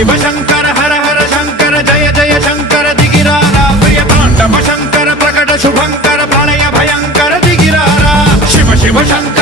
शिव शंकर हर हर शंकर जय जय शंकर दिगिरारा प्रिय तांडव शंकर प्रकट शुभंकर प्रलय भयंकर दिगिरारा शिव शिव शंकर